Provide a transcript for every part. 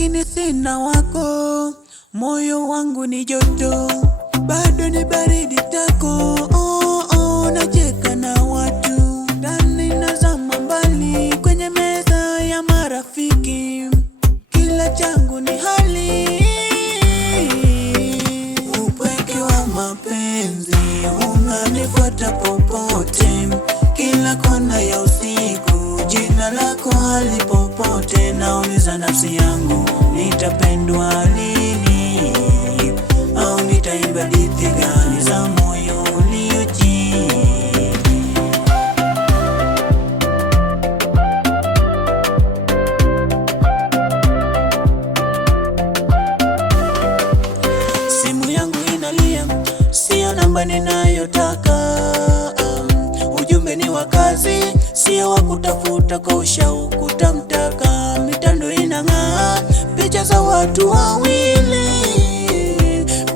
lakini sina wako. Moyo wangu ni joto, bado ni baridi tako. Nacheka na watu ndani, nazama mbali kwenye meza ya marafiki. Kila changu ni hali upweke wa mapenzi, unanifuata popote, kila kona ya usiku. Jina lako hali popote, nauliza nafsi yangu, nitapendwa lini? Au nitaimba hadithi gani za moyo uliojini? Simu yangu inalia, sio namba ninayotaka. Ujumbe ni wa kazi, sio wa kutafuta kwa ushauku tamtaka. Mitando inang'aa, picha za watu wawili.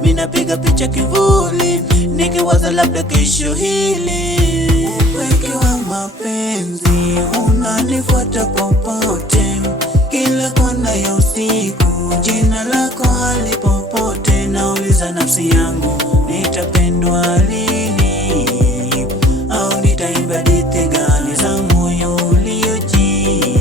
Minapiga picha kivuli, nikiwaza labda kesho hili. Upweke wa mapenzi, unanifuata popote, kila kona ya usiku. Jina lako hali popote, nauliza nafsi yangu, nitapendwa lini? Au nitaimba hadithi gani za moyo uliojini?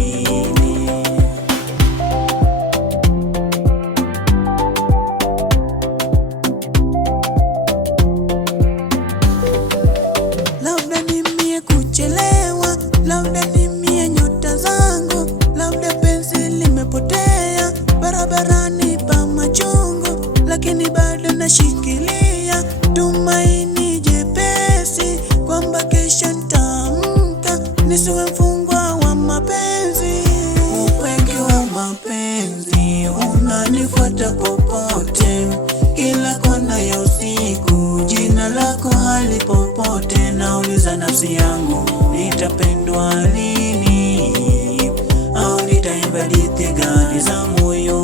Labda ni mie kuchelewa, labda ni mie nyota zangu, labda penzi limepotea barabarani pa machungu, lakini bado nashikilia tumaini jepesi kwamba kesho nitaamka, nisiwe mfungwa wa mapenzi. Upweke wa mapenzi, unanifuata popote, kila kona ya usiku. Jina lako hali popote, nauliza nafsi yangu, nitapendwa lini? Au nitaimba hadithi gani za moyo